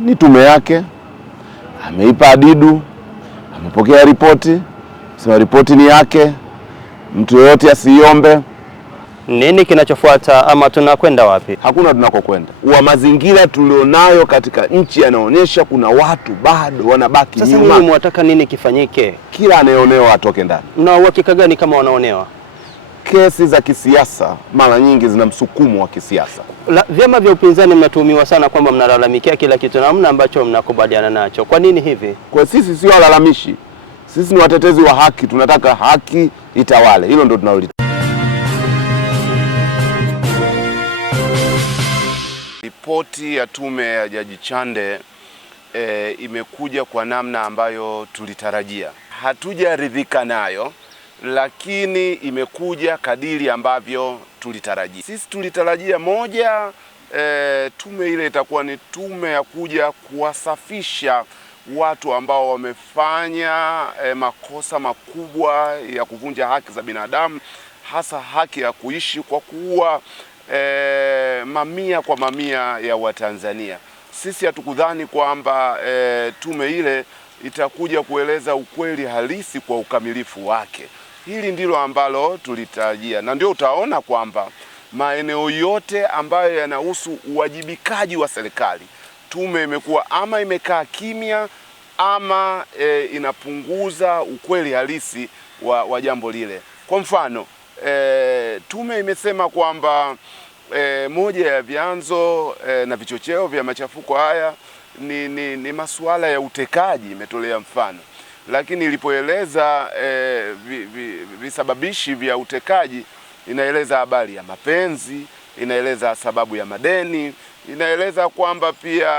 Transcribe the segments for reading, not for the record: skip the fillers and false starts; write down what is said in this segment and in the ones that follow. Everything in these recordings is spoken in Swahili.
ni tume yake, ameipa adidu, amepokea ripoti, sema ripoti ni yake, mtu yoyote asiiombe. Nini kinachofuata ama tunakwenda wapi? Hakuna tunakokwenda. Wa mazingira tulionayo katika nchi yanaonyesha kuna watu bado wanabaki nyuma. Sasa nyinyi mwataka nini kifanyike? Kila anayeonewa atoke ndani. Mna uhakika gani kama wanaonewa? Kesi za kisiasa mara nyingi zina msukumo wa kisiasa. Vyama vya upinzani mnatuhumiwa sana kwamba mnalalamikia kila kitu na hamna ambacho mnakubaliana nacho. Kwa nini hivi? Kwa sisi sio walalamishi. Sisi ni watetezi wa haki, tunataka haki itawale. Hilo ndio tunalolitaka. Ripoti ya tume ya Jaji Chande imekuja kwa namna ambayo tulitarajia. Hatujaridhika nayo, lakini imekuja kadiri ambavyo tulitarajia. Sisi tulitarajia moja, tume ile itakuwa ni tume ya kuja kuwasafisha watu ambao wamefanya makosa makubwa ya kuvunja haki za binadamu, hasa haki ya kuishi kwa kuua mamia kwa mamia ya Watanzania. Sisi hatukudhani kwamba tume ile itakuja kueleza ukweli halisi kwa ukamilifu wake. Hili ndilo ambalo tulitarajia, na ndio utaona kwamba maeneo yote ambayo yanahusu uwajibikaji wa serikali, tume imekuwa ama imekaa kimya ama inapunguza ukweli halisi wa jambo lile. Kwa mfano, tume imesema kwamba moja ya vyanzo na vichocheo vya machafuko haya ni masuala ya utekaji, imetolea mfano. Lakini ilipoeleza visababishi vya utekaji, inaeleza habari ya mapenzi, inaeleza sababu ya madeni, inaeleza kwamba pia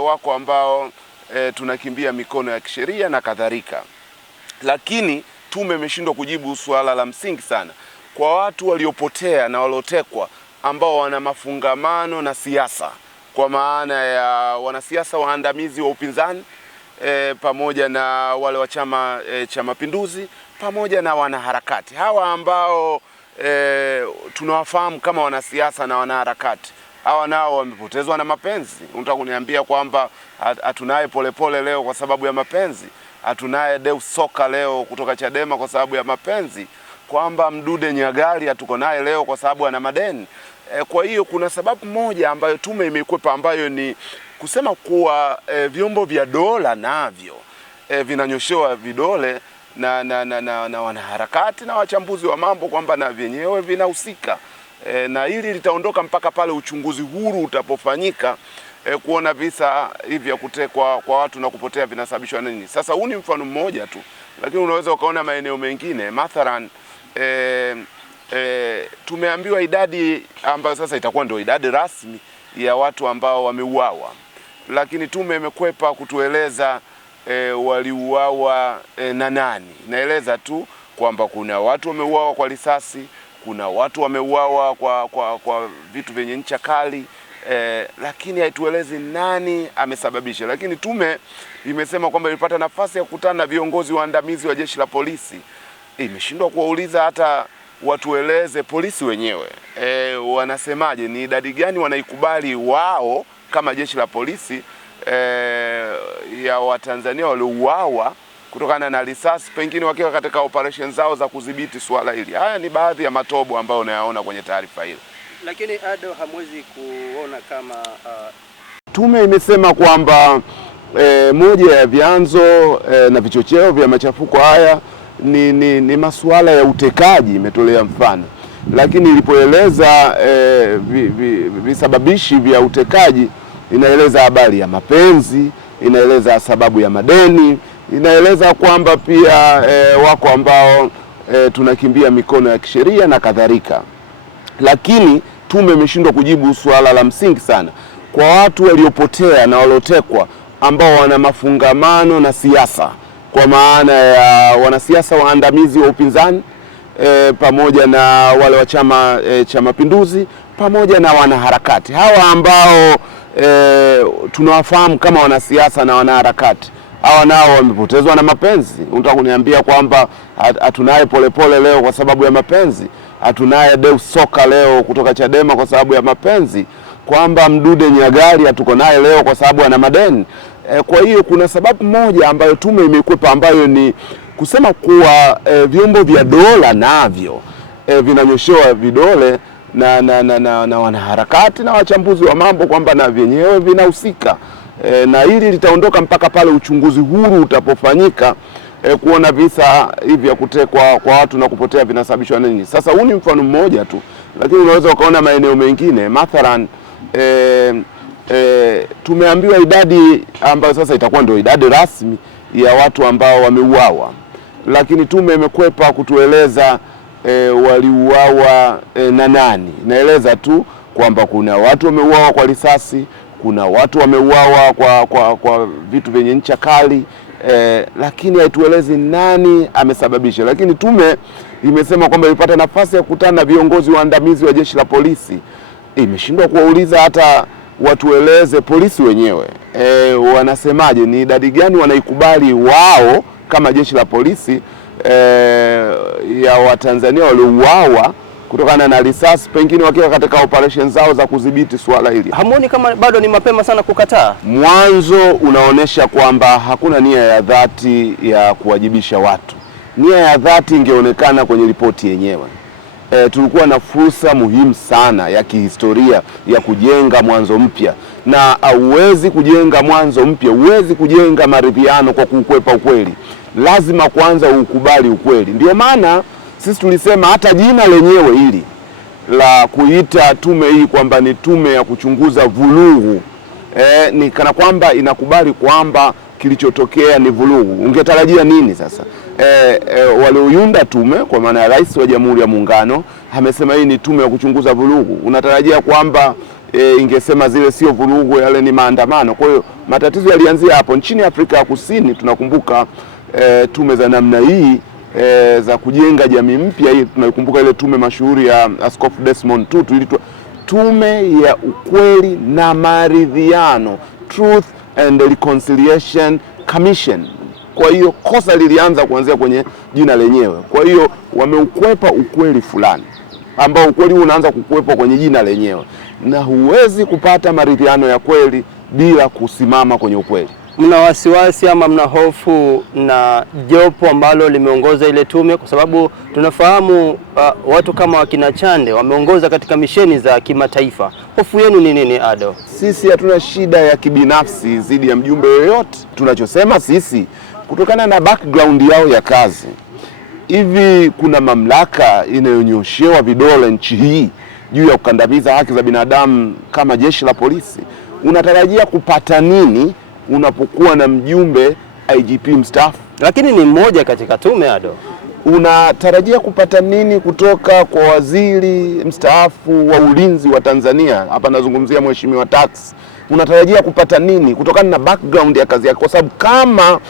wako ambao tunakimbia mikono ya kisheria na kadhalika. Lakini tume imeshindwa kujibu suala la msingi sana kwa watu waliopotea na waliotekwa ambao wana mafungamano na siasa, kwa maana ya wanasiasa waandamizi wa upinzani pamoja na wale wa Chama cha Mapinduzi pamoja na wanaharakati. Hawa ambao tunawafahamu kama wanasiasa na wanaharakati, hawa nao wamepotezwa na mapenzi. Unataka kuniambia kwamba hatunaye Polepole leo kwa sababu ya mapenzi? Hatunaye Deus Soka leo kutoka Chadema kwa sababu ya mapenzi? Kwamba Mdude Nyagali hatuko naye leo kwa sababu ana madeni? Kwa hiyo kuna sababu moja ambayo tume imekwepa, ambayo ni kusema kuwa vyombo vya dola navyo vinanyoshewa vidole na wanaharakati na wachambuzi wa mambo kwamba na vyenyewe vinahusika. Na hili litaondoka mpaka pale uchunguzi huru utapofanyika, kuona visa hivi vya kutekwa kwa watu na kupotea vinasababishwa nini. Sasa huu ni mfano mmoja tu, lakini unaweza ukaona maeneo mengine. Mathalan, tumeambiwa idadi ambayo sasa itakuwa ndio idadi rasmi ya watu ambao wameuawa, lakini tume imekwepa kutueleza waliuawa na nani. Inaeleza tu kwamba kuna watu wameuawa kwa risasi, kuna watu wameuawa kwa vitu vyenye ncha kali, lakini haituelezi nani amesababisha. Lakini tume imesema kwamba ilipata nafasi ya kukutana na viongozi waandamizi wa jeshi la polisi. Imeshindwa kuwauliza hata watueleze polisi wenyewe wanasemaje, ni idadi gani wanaikubali wao kama jeshi la polisi ya Watanzania waliouawa kutokana na risasi, pengine wakiwa katika operation zao za kudhibiti swala hili. Haya ni baadhi ya matobo ambayo unayaona kwenye taarifa hili. Lakini Ado, hamwezi kuona kama tume imesema kwamba moja ya vyanzo na vichocheo vya machafuko haya ni masuala ya utekaji, imetolea mfano. Lakini ilipoeleza visababishi vya utekaji, inaeleza habari ya mapenzi, inaeleza sababu ya madeni, inaeleza kwamba pia wako ambao tunakimbia mikono ya kisheria na kadhalika. Lakini tume imeshindwa kujibu suala la msingi sana kwa watu waliopotea na waliotekwa ambao wana mafungamano na siasa, kwa maana ya wanasiasa waandamizi wa upinzani pamoja na wale wa Chama cha Mapinduzi pamoja na wanaharakati. Hawa ambao tunawafahamu kama wanasiasa na wanaharakati, hawa nao wamepotezwa na mapenzi. Unataka kuniambia kwamba hatunaye Polepole leo kwa sababu ya mapenzi? Hatunaye Deus Soka leo kutoka Chadema kwa sababu ya mapenzi? kwamba Mdude Nyagali hatuko naye leo kwa sababu ana madeni. Kwa hiyo kuna sababu moja ambayo tume imekwepa, ambayo ni kusema kuwa vyombo vya dola navyo vinanyoshewa vidole na wanaharakati na wachambuzi wa mambo kwamba na vyenyewe vinahusika, na hili litaondoka mpaka pale uchunguzi huru utapofanyika, kuona visa hivi vya kutekwa kwa watu na kupotea vinasababishwa nini. Sasa huu ni mfano mmoja tu, lakini unaweza ukaona maeneo mengine. Mathalan tumeambiwa idadi ambayo sasa itakuwa ndio idadi rasmi ya watu ambao wameuawa, lakini tume imekwepa kutueleza waliuawa na nani. Naeleza tu kwamba kuna watu wameuawa kwa risasi, kuna watu wameuawa kwa vitu vyenye ncha kali, lakini haituelezi nani amesababisha. Lakini tume imesema kwamba ilipata nafasi ya kukutana na viongozi waandamizi wa jeshi la polisi, imeshindwa kuwauliza hata watueleze polisi wenyewe wanasemaje, ni idadi gani wanaikubali wao kama jeshi la polisi ya Watanzania waliouawa kutokana na risasi, pengine wakiwa katika operation zao za kudhibiti swala hili. Hamuoni kama bado ni mapema sana kukataa? Mwanzo unaonesha kwamba hakuna nia ya dhati ya kuwajibisha watu. Nia ya dhati ingeonekana kwenye ripoti yenyewe. Tulikuwa na fursa muhimu sana ya kihistoria ya kujenga mwanzo mpya, na hauwezi kujenga mwanzo mpya, huwezi kujenga maridhiano kwa kukwepa ukweli. Lazima kwanza ukubali ukweli. Ndio maana sisi tulisema hata jina lenyewe hili la kuita tume hii kwamba ni tume ya kuchunguza vurugu, ni kana kwamba inakubali kwamba kilichotokea ni vurugu. Ungetarajia nini sasa? Waliounda tume kwa maana ya Rais wa Jamhuri ya Muungano amesema hii ni tume ya kuchunguza vurugu. Unatarajia kwamba ingesema zile sio vurugu, yale ni maandamano. Kwa hiyo matatizo yalianzia hapo. Nchini Afrika ya Kusini tunakumbuka tume za namna hii za kujenga jamii mpya. Hii tunaikumbuka ile tume mashuhuri ya Askofu Desmond Tutu, ilitwa tume ya ukweli na maridhiano, Truth and Reconciliation Commission. Kwa hiyo kosa lilianza kuanzia kwenye jina lenyewe. Kwa hiyo wameukwepa ukweli fulani ambao ukweli unaanza kukwepa kwenye jina lenyewe, na huwezi kupata maridhiano ya kweli bila kusimama kwenye ukweli. Mna wasiwasi ama mna hofu na jopo ambalo limeongoza ile tume? Kwa sababu tunafahamu watu kama wakina Chande wameongoza katika misheni za kimataifa. Hofu yenu ni nini, Ado? Sisi hatuna shida ya kibinafsi dhidi ya mjumbe yoyote. Tunachosema sisi, kutokana na background yao ya kazi, hivi kuna mamlaka inayonyoshewa vidole nchi hii juu ya kukandamiza haki za binadamu kama jeshi la polisi? Unatarajia kupata nini unapokuwa na mjumbe IGP mstaafu? Lakini ni mmoja katika tume, Ado. Unatarajia kupata nini kutoka kwa waziri mstaafu wa ulinzi wa Tanzania? Hapa nazungumzia Mheshimiwa Tax. Unatarajia kupata nini kutokana na background ya kazi yake? Kwa sababu kama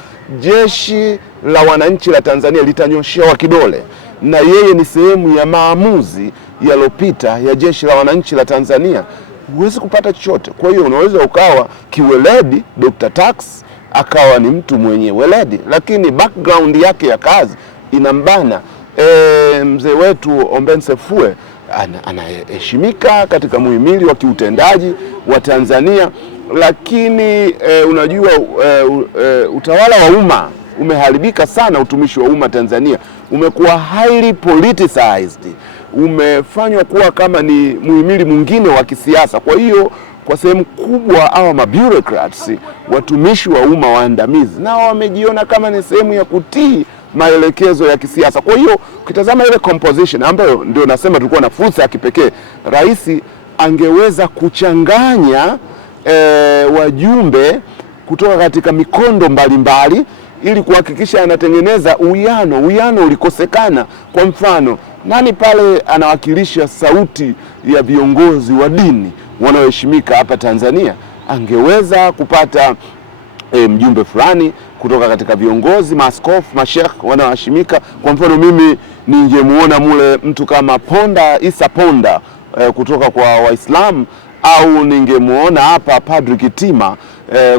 jeshi la wananchi la Tanzania litanyoshewa kidole na yeye ni sehemu ya maamuzi yaliyopita ya jeshi la wananchi la Tanzania, huwezi kupata chochote. Kwa hiyo unaweza ukawa kiweledi, Dr. Tax akawa ni mtu mwenye weledi, lakini background yake ya kazi inambana. Mzee wetu Ombensefue anaheshimika katika muhimili wa kiutendaji wa Tanzania, lakini unajua utawala wa umma umeharibika sana. Utumishi wa umma Tanzania umekuwa highly politicized, umefanywa kuwa kama ni muhimili mwingine wa kisiasa. Kwa hiyo kwa sehemu kubwa hawa mabureaucrats, watumishi wa umma waandamizi, nao wamejiona kama ni sehemu ya kutii maelekezo ya kisiasa. Kwa hiyo ukitazama ile composition ambayo ndio nasema tulikuwa na fursa ya kipekee, rais angeweza kuchanganya wajumbe kutoka katika mikondo mbalimbali ili kuhakikisha anatengeneza uwiano. Uwiano ulikosekana. Kwa mfano, nani pale anawakilisha sauti ya viongozi wa dini wanaoheshimika hapa Tanzania? Angeweza kupata mjumbe fulani kutoka katika viongozi, maaskofu, mashekh wanaoheshimika. Kwa mfano, mimi ningemuona mule mtu kama Isa Ponda kutoka kwa Waislamu, au ningemuona hapa Padri Kitima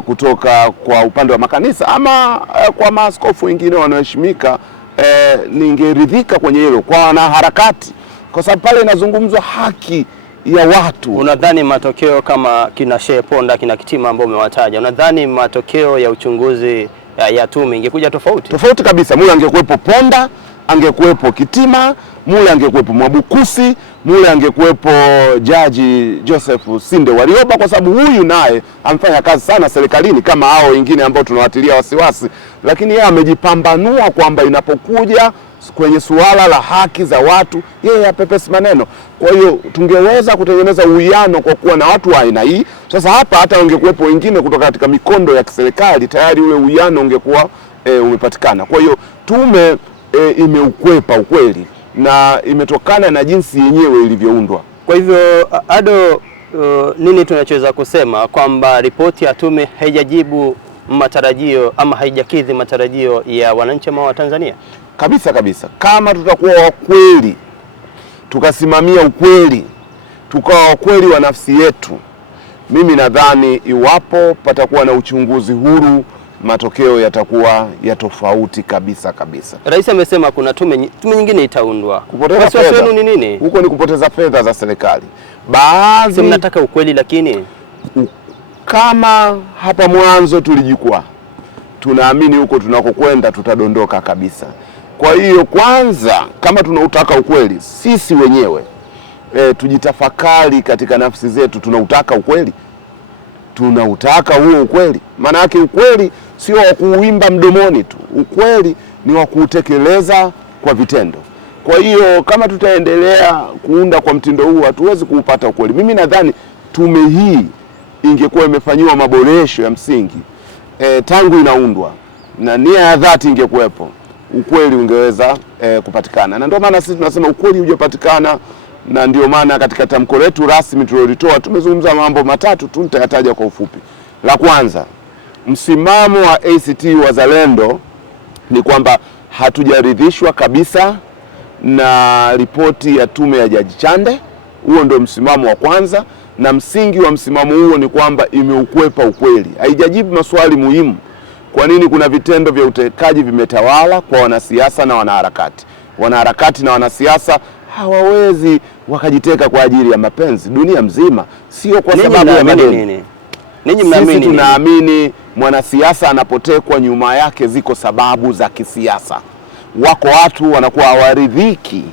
kutoka kwa upande wa makanisa, ama kwa maaskofu wengine wanaoheshimika. Ningeridhika kwenye hilo. Kwa wanaharakati, kwa sababu pale inazungumzwa haki ya watu. Unadhani matokeo kama kina Sheikh Ponda, kina Kitima ambao umewataja, unadhani matokeo ya uchunguzi ya tume ingekuja tofauti? Tofauti kabisa. Mule angekuwepo Ponda, angekuwepo Kitima, mule angekuwepo Mwabukusi, mule angekuwepo Jaji Joseph Sinde Warioba, kwa sababu huyu naye amfanya kazi sana serikalini kama hao wengine ambao tunawatilia wasiwasi, lakini yeye amejipambanua kwamba inapokuja kwenye suala la haki za watu yeye hapepesi maneno. Kwa hiyo tungeweza kutengeneza uwiano kwa kuwa na watu wa aina hii. Sasa hapa hata wangekuwepo wengine kutoka katika mikondo ya kiserikali, tayari ule uwiano ungekuwa umepatikana. Kwa hiyo tume imeukwepa ukweli na imetokana na jinsi yenyewe ilivyoundwa. Kwa hivyo Ado, nini tunachoweza kusema kwamba ripoti ya tume haijajibu matarajio ama haijakidhi matarajio ya wananchi wa Tanzania? Kabisa kabisa. Kama tutakuwa wakweli, tukasimamia ukweli, tukawa wakweli wa nafsi yetu, mimi nadhani iwapo patakuwa na uchunguzi huru, matokeo yatakuwa ya tofauti kabisa kabisa. Rais amesema kuna tume nyingine itaundwa. Kupoteza fedha ni nini? Huko ni kupoteza fedha za serikali. Baadhi mnataka ukweli, lakini kama hapa mwanzo tulijikwaa, tunaamini huko tunakokwenda tutadondoka kabisa. Kwa hiyo kwanza, kama tunautaka ukweli, sisi wenyewe tujitafakari katika nafsi zetu. Tunautaka ukweli? Tunautaka huo ukweli? Maana yake ukweli sio wa kuuimba mdomoni tu, ukweli ni wa kuutekeleza kwa vitendo. Kwa hiyo kama tutaendelea kuunda kwa mtindo huu, hatuwezi kuupata ukweli. Mimi nadhani tume hii ingekuwa imefanyiwa maboresho ya msingi tangu inaundwa, na nia ya dhati ingekuwepo, ukweli ungeweza kupatikana. Na ndio maana sisi tunasema ukweli hujapatikana, na ndio maana katika tamko letu rasmi tulilolitoa tumezungumza mambo matatu tu, nitayataja kwa ufupi. La kwanza, msimamo wa ACT Wazalendo ni kwamba hatujaridhishwa kabisa na ripoti ya tume ya Jaji Chande. Huo ndio msimamo wa kwanza, na msingi wa msimamo huo ni kwamba imeukwepa ukweli, haijajibu maswali muhimu. Kwa nini kuna vitendo vya utekaji vimetawala kwa wanasiasa na wanaharakati? Wanaharakati na wanasiasa hawawezi wakajiteka kwa ajili ya mapenzi dunia mzima, sio kwa sababu ya maneno. Sisi tunaamini mwanasiasa anapotekwa, nyuma yake ziko sababu za kisiasa. Wako watu wanakuwa hawaridhiki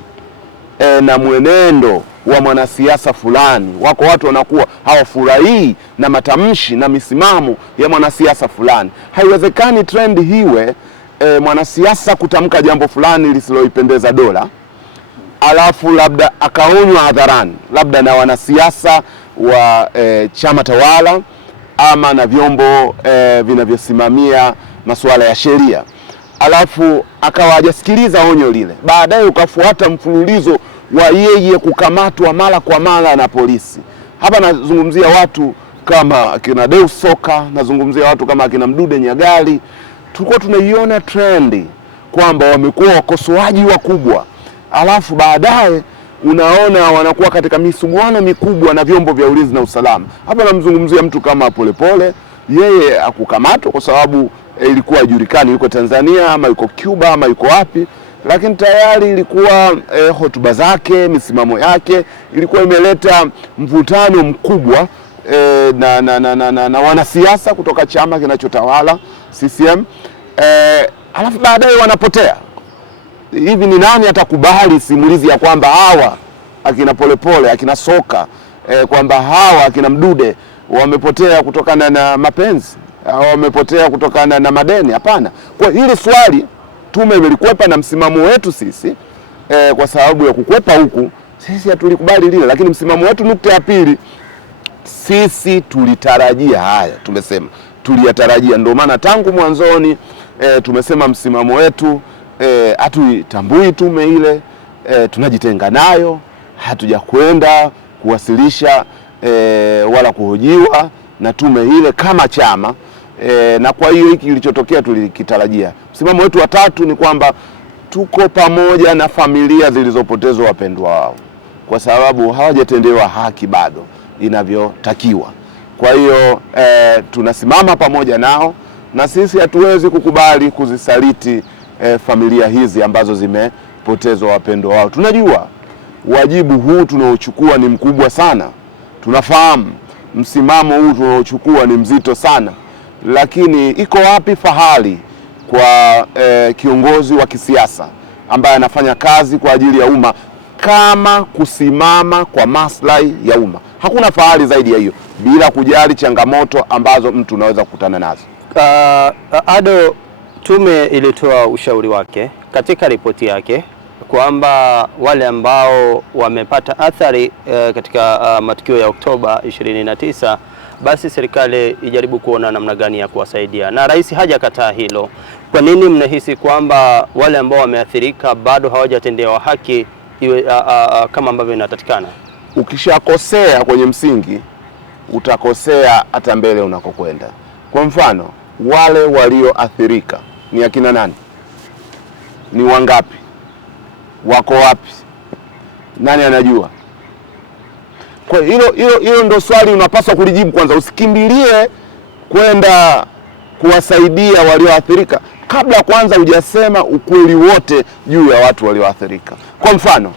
na mwenendo wa mwanasiasa fulani. Wako watu wanakuwa hawafurahii na matamshi na misimamo ya mwanasiasa fulani. Haiwezekani trend hiwe mwanasiasa kutamka jambo fulani lisiloipendeza dola, alafu labda akaonywa hadharani, labda na wanasiasa wa chama tawala ama na vyombo vinavyosimamia masuala ya sheria, alafu akawa hajasikiliza onyo lile, baadaye ukafuata mfululizo wa yeye kukamatwa mara kwa mara na polisi. Hapa nazungumzia watu kama akina Deus Soka, nazungumzia watu kama akina Mdude Nyagali. Tulikuwa tunaiona trendi kwamba wamekuwa wakosoaji wakubwa, alafu baadaye unaona wanakuwa katika misuguano mikubwa na vyombo vya ulinzi na usalama. Hapa namzungumzia mtu kama Polepole, yeye akukamatwa kwa sababu ilikuwa haijulikani yuko Tanzania ama yuko Cuba ama yuko wapi, lakini tayari ilikuwa hotuba zake, misimamo yake ilikuwa imeleta mvutano mkubwa na wanasiasa kutoka chama kinachotawala CCM, alafu baadaye wanapotea. Hivi ni nani atakubali simulizi ya kwamba hawa akina Polepole, akina Soka, kwamba hawa akina Mdude wamepotea kutokana na mapenzi, wamepotea kutokana na madeni? Hapana. Kwa hili swali tume imelikwepa, na msimamo wetu sisi kwa sababu ya kukwepa huku, sisi hatulikubali lile. Lakini msimamo wetu, nukta ya pili, sisi tulitarajia haya, tumesema tuliyatarajia. Ndio maana tangu mwanzoni tumesema msimamo wetu hatuitambui tume ile, tunajitenga nayo, hatujakwenda kuwasilisha wala kuhojiwa na tume ile kama chama, na kwa hiyo hiki kilichotokea tulikitarajia. Msimamo wetu wa tatu ni kwamba tuko pamoja na familia zilizopotezwa wapendwa wao, kwa sababu hawajatendewa haki bado inavyotakiwa. Kwa hiyo tunasimama pamoja nao, na sisi hatuwezi kukubali kuzisaliti familia hizi ambazo zimepotezwa wapendwa wao. Tunajua wajibu huu tunaochukua ni mkubwa sana. Tunafahamu msimamo huu tunaochukua ni mzito sana, lakini iko wapi fahari kwa kiongozi wa kisiasa ambaye anafanya kazi kwa ajili ya umma kama kusimama kwa maslahi ya umma? Hakuna fahari zaidi ya hiyo, bila kujali changamoto ambazo mtu unaweza kukutana nazo. Ado, tume ilitoa ushauri wake katika ripoti yake kwamba wale ambao wamepata athari katika matukio ya Oktoba 29 basi serikali ijaribu kuona namna gani ya kuwasaidia, na rais hajakataa hilo. Kwa nini mnahisi kwamba wale ambao wameathirika bado hawajatendewa haki iwe kama ambavyo inatakikana? Ukishakosea kwenye msingi utakosea hata mbele unakokwenda. Kwa mfano, wale walioathirika ni akina nani? Ni wangapi? Wako wapi? Nani anajua? Kwa hilo ndo swali unapaswa kulijibu kwanza. Usikimbilie kwenda kuwasaidia walioathirika kabla kwanza hujasema ukweli wote juu ya watu walioathirika. Kwa mfano,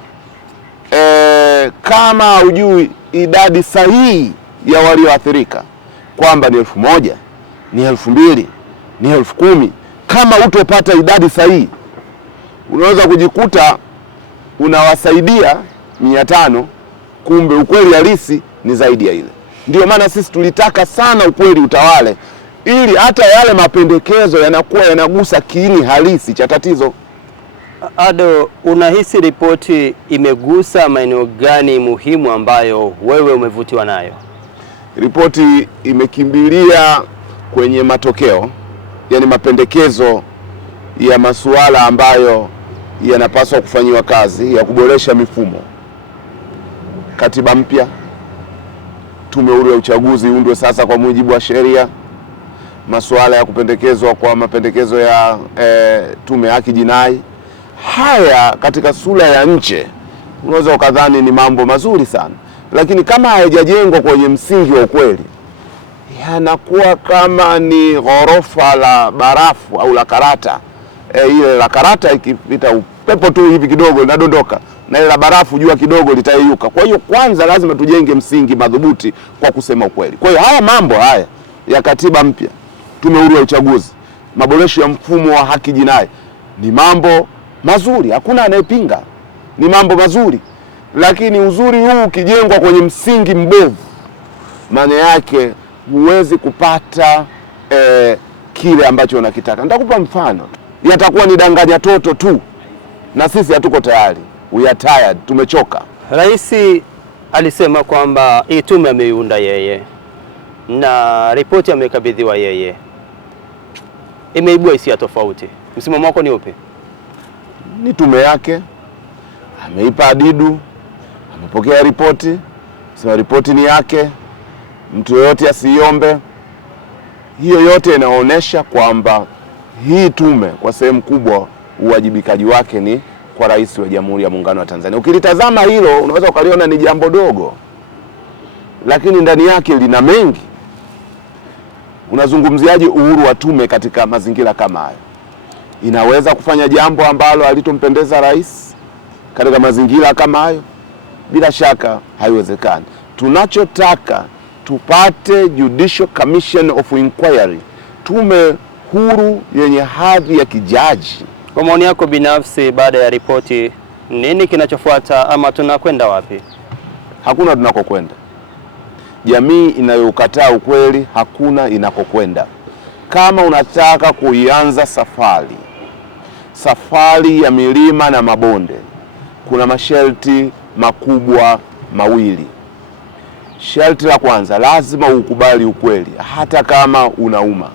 kama hujui idadi sahihi ya walioathirika kwamba ni 1000, ni 2000, ni 10,000, kama utopata idadi sahihi unaweza kujikuta unawasaidia 500, kumbe ukweli halisi ni zaidi ya ile. Ndio maana sisi tulitaka sana ukweli utawale, ili hata yale mapendekezo yanakuwa yanagusa kiini halisi cha tatizo. Ado, unahisi ripoti imegusa maeneo gani muhimu ambayo wewe umevutiwa nayo? Ripoti imekimbilia kwenye matokeo, yani mapendekezo ya masuala ambayo yanapaswa kufanyiwa kazi ya kuboresha mifumo. Katiba mpya, tume huru ya uchaguzi iundwe sasa kwa mujibu wa sheria, masuala ya kupendekezwa kwa mapendekezo ya tume haki jinai. Haya katika sura ya nje unaweza ukadhani ni mambo mazuri sana, lakini kama hayajajengwa kwenye msingi wa ukweli, yanakuwa kama ni ghorofa la barafu au la karata. Ile la karata ikipita upepo tu hivi kidogo linadondoka, na ile la barafu jua kidogo litayeyuka. Kwa hiyo kwanza lazima tujenge msingi madhubuti kwa kusema ukweli. Kwa hiyo haya mambo haya ya katiba mpya, tume huru ya uchaguzi, maboresho ya mfumo wa haki jinai ni mambo mazuri, hakuna anayepinga, ni mambo mazuri. Lakini uzuri huu ukijengwa kwenye msingi mbovu, maana yake huwezi kupata kile ambacho unakitaka. Nitakupa mfano, yatakuwa ni danganya toto tu, na sisi hatuko tayari. We are tired, tumechoka. Rais alisema kwamba hii tume ameiunda yeye na ripoti amekabidhiwa yeye. Imeibua hisia tofauti. Msimamo wako ni upi? Ni tume yake, ameipa adidu, amepokea ripoti, sema ripoti ni yake, mtu yoyote asiiombe. Hiyo yote inaonyesha kwamba hii tume kwa sehemu kubwa uwajibikaji wake ni kwa Rais wa Jamhuri ya Muungano wa Tanzania. Ukilitazama hilo unaweza ukaliona ni jambo dogo, lakini ndani yake lina mengi. Unazungumziaje uhuru wa tume katika mazingira kama hayo? Inaweza kufanya jambo ambalo halitompendeza rais katika mazingira kama hayo? Bila shaka haiwezekani. Tunachotaka tupate Judicial Commission of Inquiry, tume huru yenye hadhi ya kijaji. Kwa maoni yako binafsi, baada ya ripoti nini kinachofuata, ama tunakwenda wapi? Hakuna tunakokwenda. Jamii inayokataa ukweli hakuna inakokwenda. Kama unataka kuianza safari ya milima na mabonde, kuna masharti makubwa mawili. Sharti la kwanza, lazima ukubali ukweli hata kama unauma.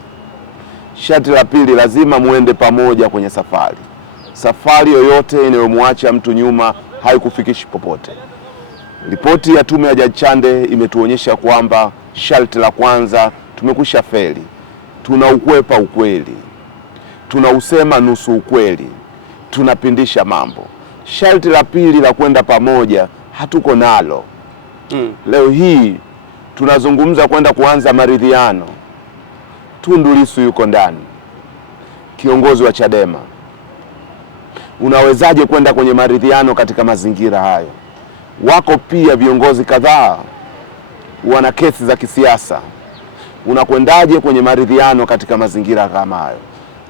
Sharti la pili, lazima muende pamoja kwenye safari. Safari yoyote inayomwacha mtu nyuma haikufikishi popote. Ripoti ya tume ya Jaji Chande imetuonyesha kwamba sharti la kwanza tumekwisha feli. Tunaukwepa ukweli, tunausema nusu ukweli, tunapindisha mambo. Sharti la pili la kwenda pamoja hatuko nalo. Leo hii tunazungumza kwenda kuanza maridhiano. Tundu Lissu yuko ndani, kiongozi wa Chadema. Unawezaje kwenda kwenye maridhiano katika mazingira hayo? Wako pia viongozi kadhaa wana kesi za kisiasa. Unakwendaje kwenye maridhiano katika mazingira kama hayo?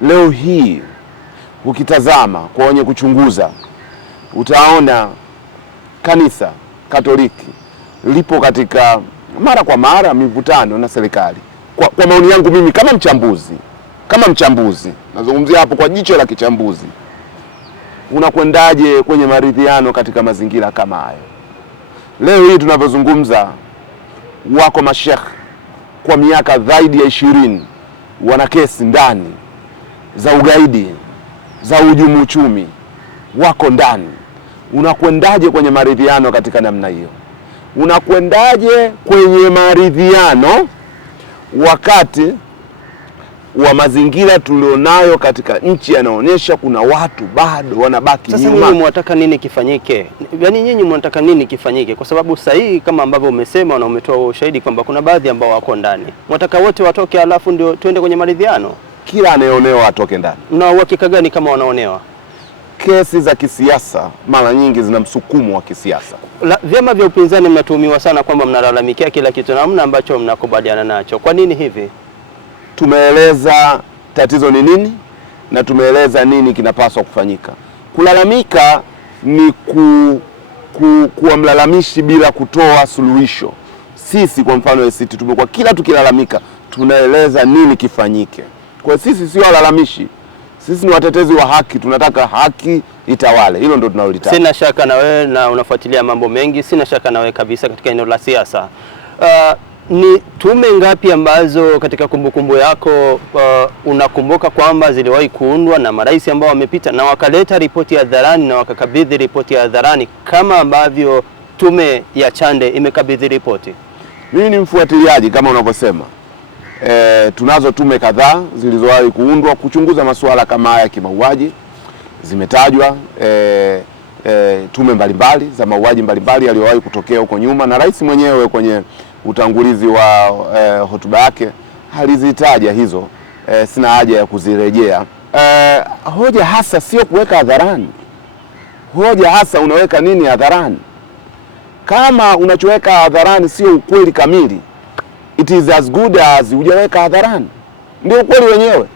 Leo hii ukitazama kwa wenye kuchunguza, utaona kanisa Katoliki lipo katika mara kwa mara mivutano na serikali. Kwa maoni yangu mimi kama mchambuzi, nazungumzia hapo kwa jicho la kichambuzi, unakwendaje kwenye maridhiano katika mazingira kama hayo? Leo hii tunavyozungumza, wako mashekhe kwa miaka zaidi ya 20 wana kesi ndani za ugaidi, za uhujumu uchumi, wako ndani. Unakwendaje kwenye maridhiano katika namna hiyo? Unakwendaje kwenye maridhiano wakati wa mazingira tulionayo katika nchi yanaonyesha kuna watu bado wanabaki nyuma? Sasa nyinyi mwataka nini kifanyike? Yaani nyinyi mwataka nini kifanyike? Kwa sababu sahihi kama ambavyo umesema na umetoa ushahidi kwamba kuna baadhi ambao wako ndani. Mwataka wote watoke alafu ndio tuende kwenye maridhiano? Kila anayeonewa atoke ndani. Na uhakika gani kama wanaonewa? Kesi za kisiasa mara nyingi zina msukumo wa kisiasa. Vyama vya upinzani mnatuhumiwa sana kwamba mnalalamikia kila kitu na hamna ambacho mnakubaliana nacho. Kwa nini hivi? Tumeeleza tatizo ni nini na tumeeleza nini kinapaswa kufanyika. Kulalamika ni kuwa mlalamishi bila kutoa suluhisho. Sisi kwa mfano ACT tumekuwa kila tukilalamika tunaeleza nini kifanyike. Kwa sisi sio walalamishi. Sisi ni watetezi wa haki, tunataka haki itawale. Hilo ndio tunalolitaka. Sina shaka na wewe na unafuatilia mambo mengi, sina shaka na wewe kabisa katika eneo la siasa. Ni tume ngapi ambazo katika kumbukumbu yako unakumbuka kwamba ziliwahi kuundwa na marais ambao wamepita na wakaleta ripoti ya hadharani na wakakabidhi ripoti ya hadharani kama ambavyo tume ya Chande imekabidhi ripoti? Mimi ni mfuatiliaji kama unavyosema. Tunazo tume kadhaa zilizowahi kuundwa kuchunguza masuala kama haya kimauaji. Zimetajwa tume mbalimbali za mauaji mbalimbali yaliyowahi kutokea huko nyuma, na rais mwenyewe kwenye utangulizi wa hotuba yake alizitaja hizo. Sina haja ya kuzirejea. Hoja hasa sio kuweka hadharani. Hoja hasa unaweka nini hadharani? Kama unachoweka hadharani sio ukweli kamili, it is as good as hujaweka hadharani. Ndio ukweli wenyewe.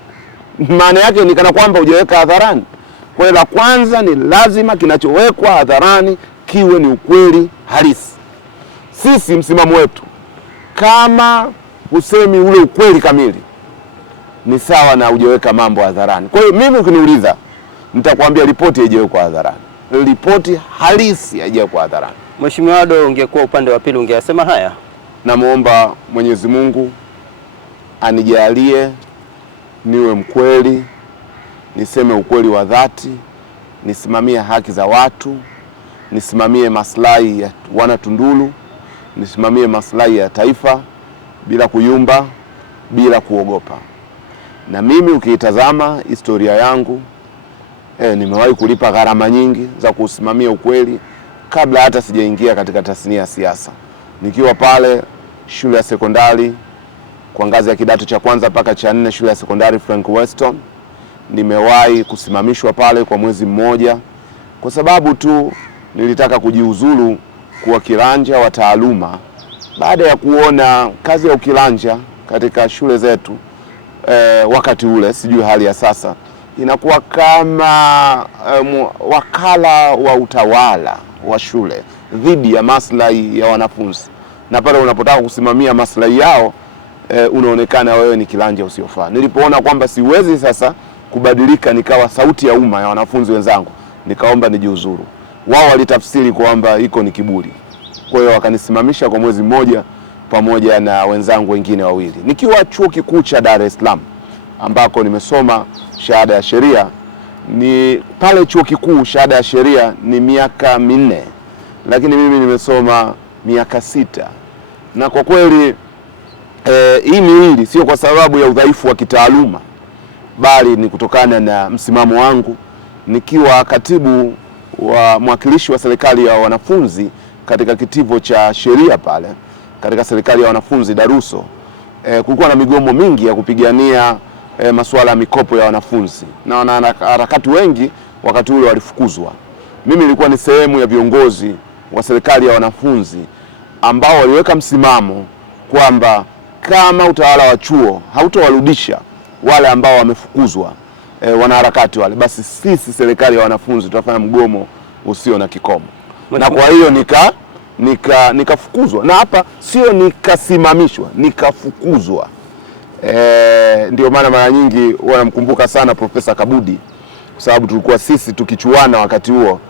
Maana yake ni kana kwamba hujaweka hadharani. Kwa hiyo la kwanza ni lazima kinachowekwa hadharani kiwe ni ukweli halisi. Sisi msimamo wetu, kama usemi ule ukweli kamili, ni sawa na hujaweka mambo hadharani. Kwa hiyo mimi ukiniuliza, nitakwambia ripoti haijawekwa hadharani. Ripoti halisi haijawekwa hadharani. Mheshimiwa Ado, ungekuwa upande wa pili ungeyasema haya? Namuomba Mwenyezi Mungu anijalie niwe mkweli, niseme ukweli wa dhati, nisimamie haki za watu, nisimamie maslahi ya wana Tunduru, nisimamie maslahi ya taifa bila kuyumba, bila kuogopa. Na mimi ukiitazama historia yangu, nimewahi kulipa gharama nyingi za kusimamia ukweli kabla hata sijaingia katika tasnia ya siasa. Nikiwa pale shule ya sekondari kwa ngazi ya kidato cha kwanza mpaka cha 4, shule ya sekondari Frank Weston, nimewahi kusimamishwa pale kwa mwezi mmoja kwa sababu tu nilitaka kujiuzulu kuwa kiranja wa taaluma baada ya kuona kazi ya ukiranja katika shule zetu wakati ule, sijui hali ya sasa, inakuwa kama wakala wa utawala wa shule dhidi ya maslahi ya wanafunzi, na pale unapotaka kusimamia maslahi yao unaonekana wewe ni kiranja usiofaa. Nilipoona kwamba siwezi sasa kubadilika nikawa sauti ya umma ya wanafunzi wenzangu, nikaomba nijiuzuru. Wao walitafsiri kwamba iko ni kiburi. Kwa hiyo wakanisimamisha kwa mwezi mmoja pamoja na wenzangu wengine wawili. Nikiwa chuo kikuu cha Dar es Salaam ambako nimesoma shahada ya sheria, ni pale chuo kikuu shahada ya sheria ni miaka 4, lakini mimi nimesoma miaka 6. Na kwa kweli hii miwili sio kwa sababu ya udhaifu wa kitaaluma, bali ni kutokana na msimamo wangu. Nikiwa katibu wa mwakilishi wa serikali ya wanafunzi katika kitivo cha sheria pale katika serikali ya wanafunzi Daruso, kulikuwa na migomo mingi ya kupigania masuala ya mikopo ya wanafunzi, na wanaharakati wengi wakati ule walifukuzwa. Mimi nilikuwa ni sehemu ya viongozi wa serikali ya wanafunzi ambao waliweka msimamo kwamba kama utawala wa chuo hautowarudisha wale ambao wamefukuzwa wanaharakati wale, basi sisi serikali ya wanafunzi tutafanya mgomo usio na kikomo. Na kwa hiyo nikafukuzwa, na hapa sio nikasimamishwa, nikafukuzwa. Ndio maana mara nyingi wanamkumbuka sana Profesa Kabudi, kwa sababu tulikuwa sisi tukichuana wakati huo.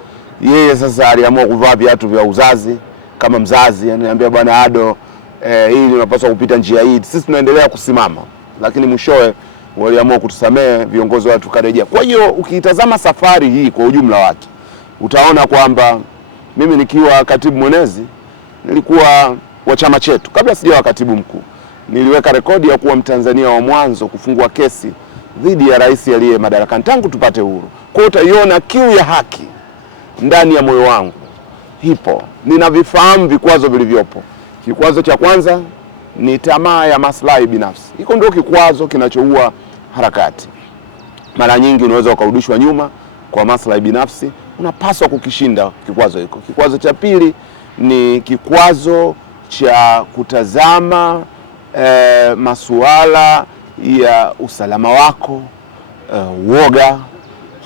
Yeye sasa aliamua kuvaa viatu vya uzazi kama mzazi, ananiambia bwana Ado, hili unapaswa kupita njia hii. Sisi tunaendelea kusimama, lakini mwishowe waliamua kutusamehe viongozi wa tukarejea. Kwa hiyo ukitazama safari hii kwa ujumla wake, utaona kwamba mimi nikiwa katibu mwenezi nilikuwa wa chama chetu, kabla sijawa katibu mkuu niliweka rekodi ya kuwa Mtanzania wa mwanzo kufungua kesi dhidi ya rais aliye madarakani tangu tupate uhuru. Kwa hiyo utaiona kiu ya haki ndani ya moyo wangu hipo. Ninavifahamu vikwazo vilivyopo. Kikwazo cha kwanza ni tamaa ya maslahi binafsi. Hiko ndio kikwazo kinachoua harakati. Mara nyingi unaweza ukarudishwa nyuma kwa maslahi binafsi, unapaswa kukishinda kikwazo hiko. Kikwazo cha pili ni kikwazo cha kutazama masuala ya usalama wako, uoga,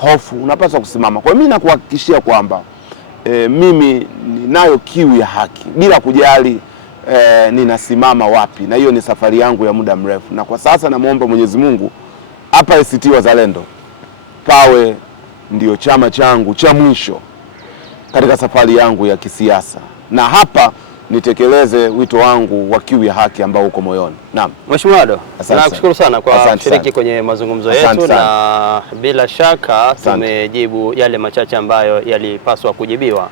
hofu, unapaswa kusimama. Kwa mimi nakuhakikishia kwamba mimi ninayo kiu ya haki bila kujali ninasimama wapi, na hiyo ni safari yangu ya muda mrefu. Na kwa sasa namwomba Mwenyezi Mungu hapa ACT Wazalendo pawe ndio chama changu cha mwisho katika safari yangu ya kisiasa, na hapa nitekeleze wito wangu wa kiu ya haki ambao uko moyoni. Naam. Mheshimiwa Ado, nakushukuru sana kwa kushiriki kwenye mazungumzo yetu, na bila shaka tumejibu yale machache ambayo yalipaswa kujibiwa.